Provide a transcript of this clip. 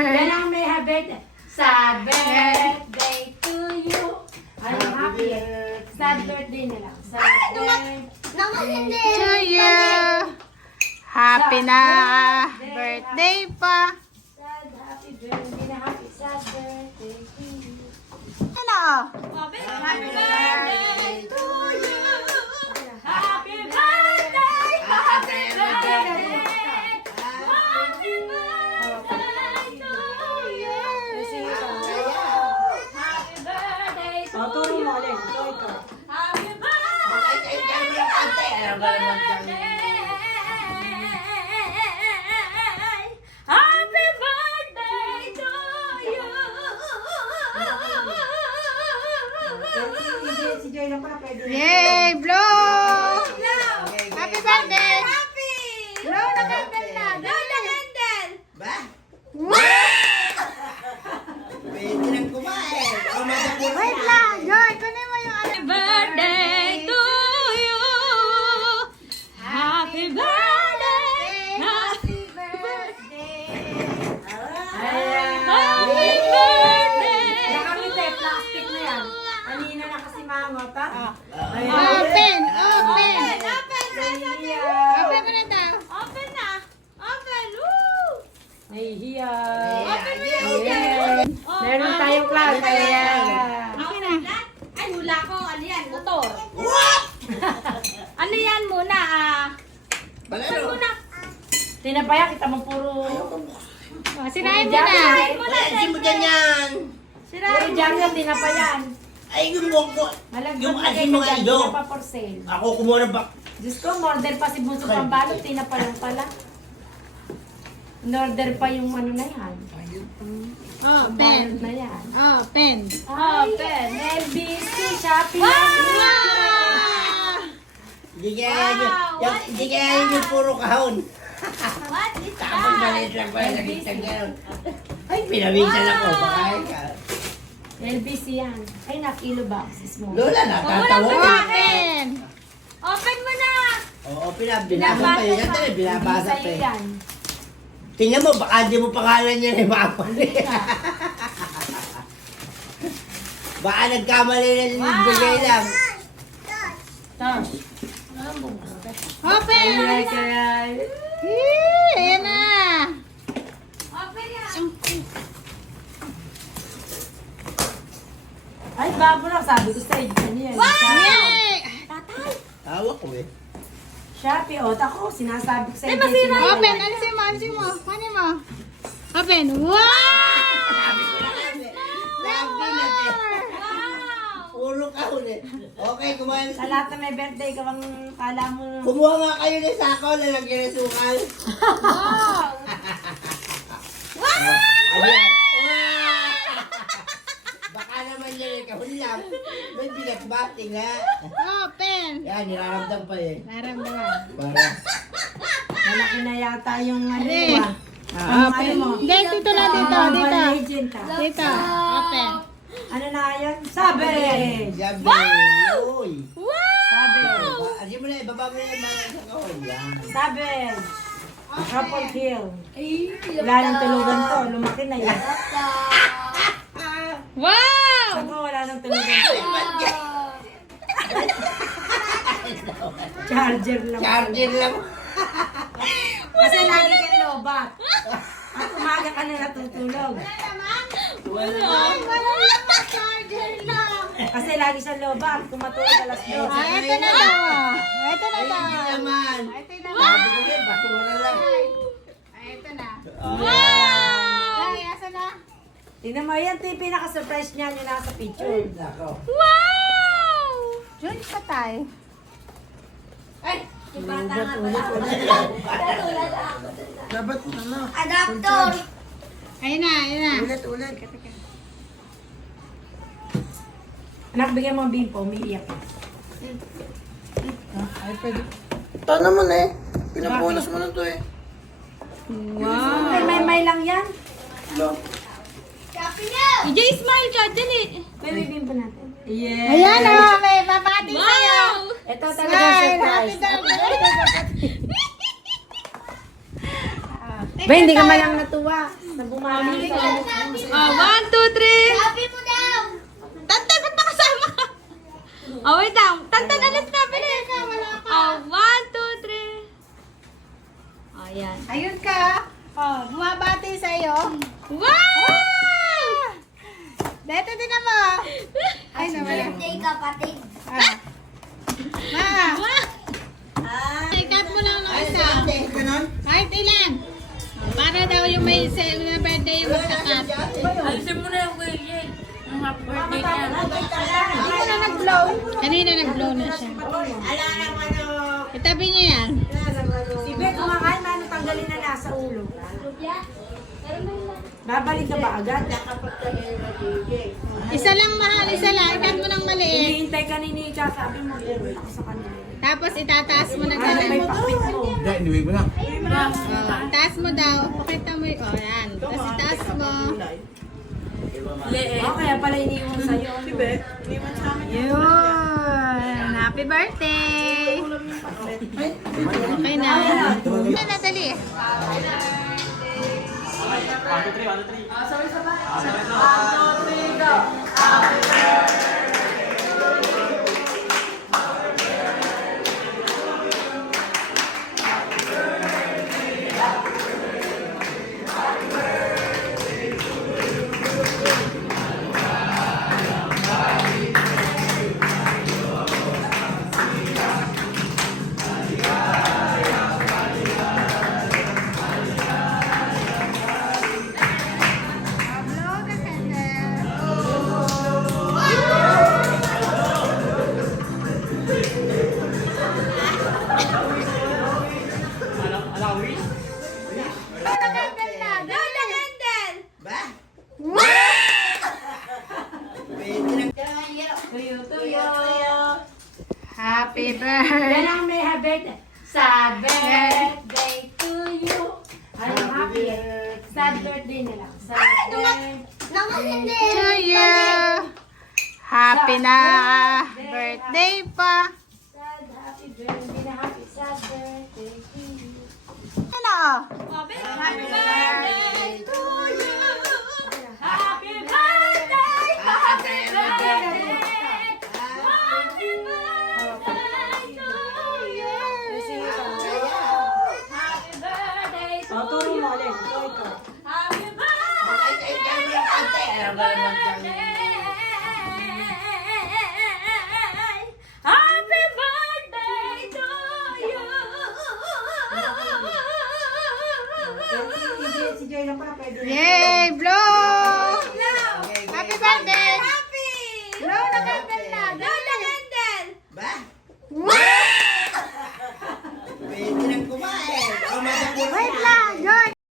Yan ang may birthday. Sad birthday to you. Ay, happy. Sad birthday na lang. Sad birthday To you. Happy na birthday pa. Sad, happy birthday na happy. Sad birthday to you. Ano? Happy birthday to you. Happy birthday. Happy birthday. Happy birthday to you. Happy birthday to you. Happy Happy birthday to you. Si Joy lang pala pwede. Yay! Blow! Happy birthday! Happy! Blow na candle na! Blow the candle! Ba? Wow! Pwede nang kumain. O, matapos Wait lang! Joy, kunin mo yung ano. Happy birthday to you. Happy birthday. Happy birthday. Happy birthday. Nakamite, plastic na yan. Kanina na kasi mangot, ha? Open! Open! Open, Cecilia. Open mo na daw. Open na. Open. Woo! Nahihiya. Open mo Ayan. Meron tayong class. Ayan. Okay na. Ay, hula ko. Ano yan? Motor. What? Ano yan muna? Balero. Muna. Tinapaya, kita mo puro... Sirain mo na. Wala, mo dyan yan. Puro jam yan, tinapayan. Ay, yung ko. Malagdag Yung na asin kayo mga dyan, ido. tinapa for sale. Ako kumuha ng bak. Diyos ko, order pa si Bunso Pambalot, tinapayan pala. In-order pa yung ano na yan. Open. Balot na yan. Open. Open. LBC, Shopee. Hindi kaya yun. Hindi kaya yun yung puro kahon. What is Tapos maliit lang pala nakita gano'n. Ay, pinawisan ako. Pakain ka. LBC yan. Ay, na kilo box. Small. Lola, natatawa. Open. Open mo na! Oo, binabasa pa yun. Yan talaga, binabasa pa Sa'yo yun. yan. Tingnan mo, baka hindi mo pangalan yan eh, mapali. Baka nagkamali na nagbigay lang. Tapos. Open. Ay, kaya. Yee, ayan na. Open yan. Ay, bago na. Sabi ko sa'yo. Ano yan? Yay. Tawa ko eh. Shopee. O, tako. Sinasabi ko sa'yo. Open. Alisin mo, alisin mo. Kunin mo. Open. Wow! Sabi ko na kasi. Sabi na eh. Puro kahon eh. Okay, kumain. Sa lahat na may birthday, kawang kala mo. Kumuha nga kayo ng sako, lalagyan ng sukal. Ayan. Baka naman yan eh, kahon lang. May binagbati nga. Open. Yan, niraramdam pa eh. Naramdaman. Para. Malaki na yata yung ano Hindi. mo. Ang ano mo. Hindi, dito lang, dito, dito. Mobile Legend ka. Dito. Open. Ano na yan? Sabi! Sabi. Uy. Sabi! Ano mo na, ibaba mo na yung mga sa kahon. Yan. Sabi! Couple Hill. Wala nang tulugan to. Lumaki na yan. Wow! Saan mo wala nang tulugan to? Charger lang. Charger lang. Kasi lagi ka lobat. At umaga ka na natutulog. Wala naman charger lang. Kasi lagi siya lobat. Kung matulog alas 2. Ah, ito na daw. Ito na Ay, daw. hindi naman. Ito na Sabi ko eh, basura lang. Ay, ito na. Wow! Ay, asa na? Tingnan mo, yan ito yung pinaka-surprise niya yung nasa picture. Nako. Wow! Diyan pa tayo. Dapat ano? Adaptor! Ayun na, ayun na. Ulit. Anak, bigyan mo ang bimpo, umiiyak. Ay, pwede. Ito naman eh. Pinapunas mo na to eh. Wow! Ay, may lang yan. EJ, smile ka, dali. May bimpo natin. Yeah! Ayan o, may babati sa'yo. Ito talaga Smile, surprise. happy birthday. Ba, hindi ka malang natuwa. Na bumalik sa Oh, 1, 2, 3. Sabi mo daw! Tantan, ba't nakasama ka? Oh, wait lang. Tantan, alas na. Bilis. Oh, 1, 2, 3. Oh, yan. Ayun ka. Oh, bumabati sa'yo. Wow! Dito din naman. Ay, nawala. Birthday kapatid. Ah. Ma. Ikat mo lang ng isa. Ganon? Kahit ilan. Para daw yung may na birthday yung magkakat. Alisin mo na yung kuya. Ang happy birthday niya. Hindi ko na nag-blow. Kanina nag-blow na siya. Ala naman o. Itabi niya yan. Si Beth, kumakain na tanggalin na nasa ulo. Babalik ka ba agad? Kapag kami nagiging. Isa lang mahal, isa lang. Ikat mo ng maliit. Hinihintay ka ni Nika, sabi mo, pumunta ka sa kanila. Tapos itataas mo na Ay, may ganun. pakpit mo. Hindi, iniwi mo na. Oh, taas mo daw. Pakita mo yung, oh yan. Tapos itaas mo. Oh, kaya pala iniwan sa'yo. Si Beth, iniwan sa amin. Yun! Happy birthday! Okay na. Ano na, dali. Ba? Pwede lang. Happy birthday. Yan ang may birthday. Sad birthday to you. Ay, happy. Sad birthday na lang. Sad birthday. Naman hindi! To you. Happy na birthday pa. Sad, happy birthday na happy. Sad birthday to you. Ano? Happy birthday to you. Happy birthday. Happy birthday. Happy birthday to you. Happy birthday to O, turo mo ulit. you. Ito. Happy Ay, kami ang ate. Ano ba naman kami? Happy birthday to you. Si Jay lang pala pwede. Yay! Blow!